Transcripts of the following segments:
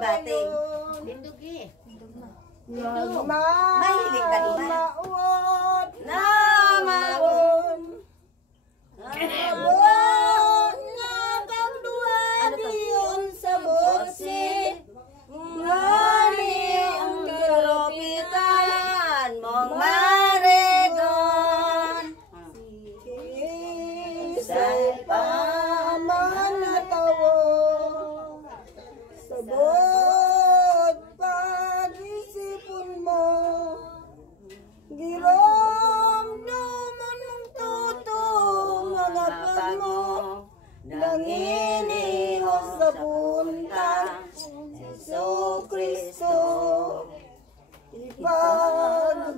bating. Tindog eh. Mahilig ka diba? Na maun. Abot nga kagduwa diyon sa botse. Ngani ang kalupitan mong maregon. Isa'y pamanatawo. Sabot pag-isipon mo. Giramdaman ng tutong mga pag mo. Nanginihong sa punta Jesu Cristo. Ipagulaw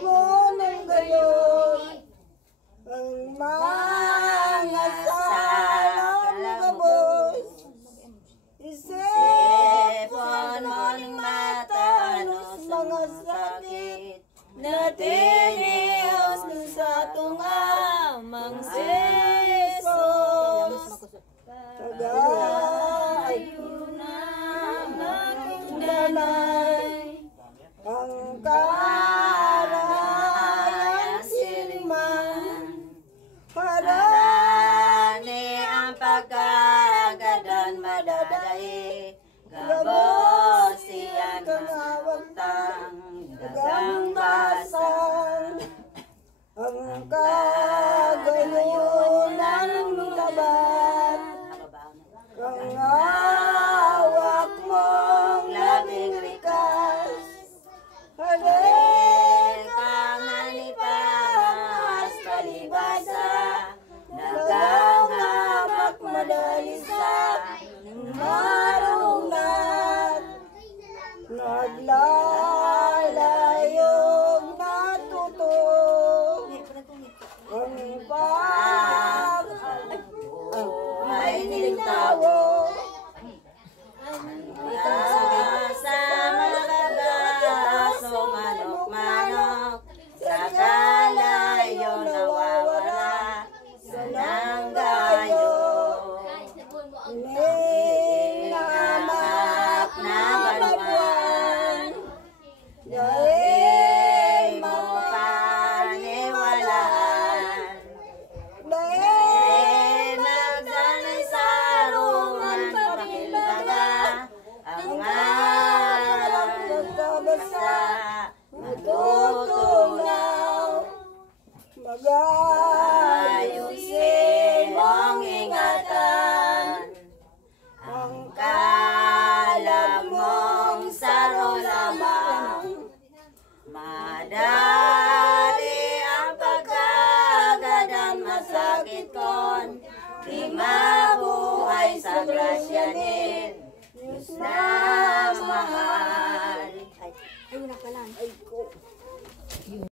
mo ng gayon ang mga salang kabos. Isipon mo ng matanos mga sakit na tinihos sa tungamang Jesus. Tagayo na aking danay ang karayang silman. Parani ang pagkagadan madadai. Gabos siyan mawagtang dagang basang. Ang kagayunan ng labat. Kang hawak mong labing rikas. Halik kang manipas palibasa. Naganghamak madalisa. Marungat. Naglalayog natutog. Ang pag may nilitawo. Sa mga bagaso manok-manok. Sa kalayo nawawala. Sa nanggayo. Ninamak na baluan. Dahil mo paniwalaan. Dahil nagsanay sa rungan pakilaga. Ang alam magkabasa. Matutungaw. Magayusin mong ingatan. Ang kalag mong saro lamang. Madali ang pagkagadan masakit kon. Di mabuhay sa grasya din. Diyos na mahal. Ay, na pala. Ay, ko.